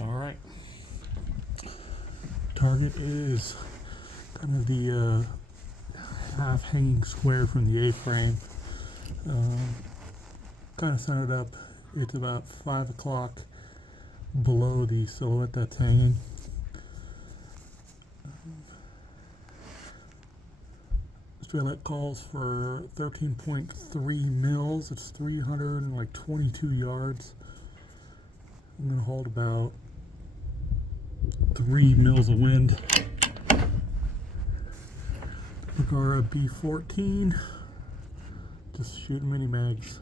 Alright. Target is kind of the half hanging square from the A-frame. Kind of centered up. It's about 5 o'clock below the silhouette that's hanging. Straight calls for 13.3 mils. It's 322 yards. I'm going to hold about 3 mils of wind. Bergara B14. Just shooting mini mags.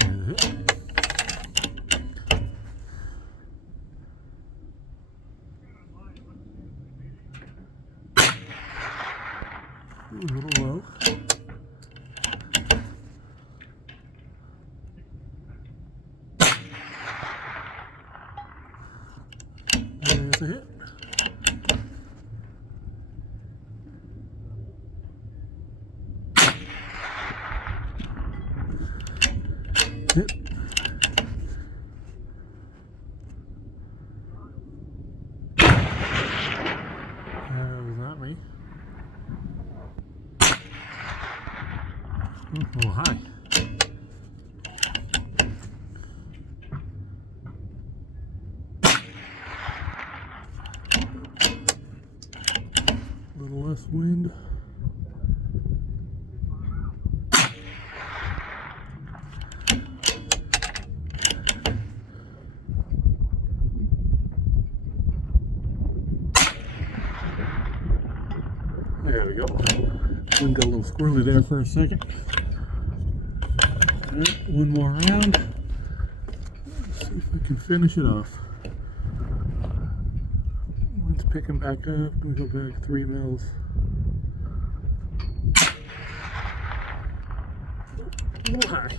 There's a hit. A little low. There's a hit. Hit. That was not me. A little high. A little less wind. There we go. Wind got a little squirrely there for a second. Alright, one more round. Let's see if I can finish it off. Wind's picking back up. We go back 3 mils. A little high.